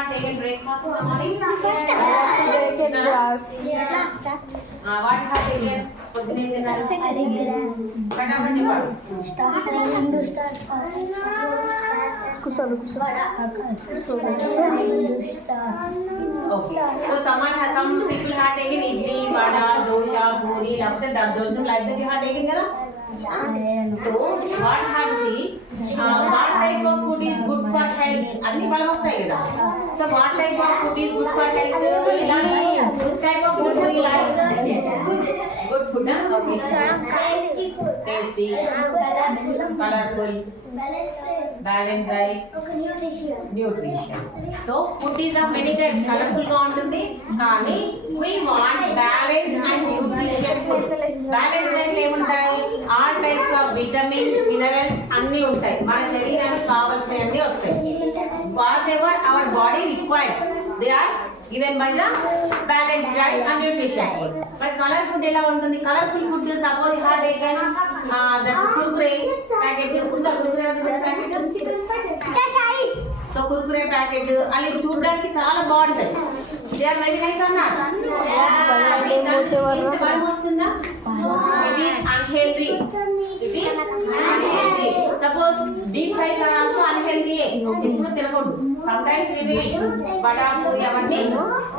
have taken breakfast in the morning? What you have taken? పొద్దున్నే తిన్నారు ఫటాఫట్ చెప్పాడు So some people have taken idli, vada, dosha, puri, after that those like that you have taken kada? So what have to see what type of food is good for health అన్ని బలం వస్తాయి కదా. So what type of food is good for health? What type of food do you like? Good food, huh? Okay. Tasty, colorful, balanced, right? Nutritious. So food is of many types. Colorful గా ఉంటుంది కానీ we want balanced and nutritious food. Balanced అంటే ఏముంటాయి? All types of vitamins, minerals అన్నీ ఉంటాయి. మన శరీరానికి కావాల్సినవి వస్తాయి. Whatever our body requires, they are given by the balanced diet and nutrition food. But color food ఎలా ఉంటుంది? Colorful food suppose you have taken that kurkure packet, kurkure packet. So kurkure packet అవి చూడడానికి చాలా బాగుంటాయి. They are very nice or not? ఇంత బలం వస్తుందా? It is unhealthy. It is unhealthy. Suppose deep fries are also unhealthy. ఇప్పుడు తినకూడదు. Sometimes we will eat vada, puri అవన్నీ.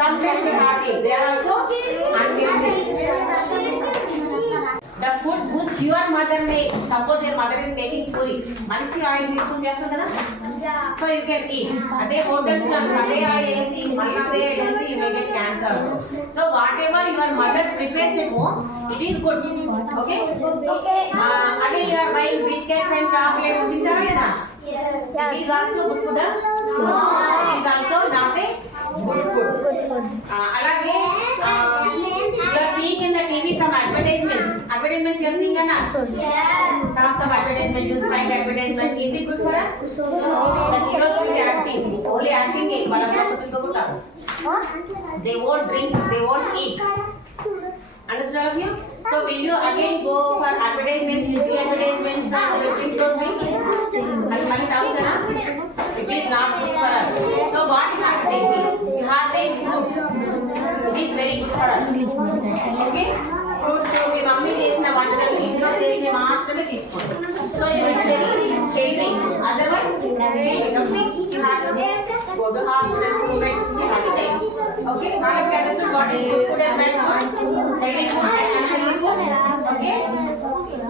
Sometimes we have it. They are also unhealthy. The food which your mother makes, suppose your mother is making puri, మంచి oil తీసుకుని చేస్తుంది కదా, so you can eat. అంటే hotels లో అదే oil వేసి మళ్ళీ అదే వేసి you may get cancer. So whatever your mother prepares at home, it is good. Okay? Again you are buying biscuits and chocolates, తింటారా లేదా? It is also good food. It is also not a good food. అలాగే you are seeing in the TV some advertisements. Advertisements you are seeing or not? Some advertisement, you like advertisement. Is it good for us? The heroes will be acting. Only acting is. They won't drink. They won't eat. Understood all of you? So will you again go for advertisements? You see advertisements and you think those things? It is not good for us. So what you have to take is, you have to take fruits. It is very good for us. Okay? Fruits me mummy చేసిన వంటలు ఇంట్లో చేసిన మాత్రమే తీసుకోండి. So you will be healthy. Otherwise you become sick. You have to go to hospital, to medicine, you have to take. Okay? Now you understand what is good food and bad food. Healthy food and unhealthy food. Okay?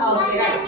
Okay, right.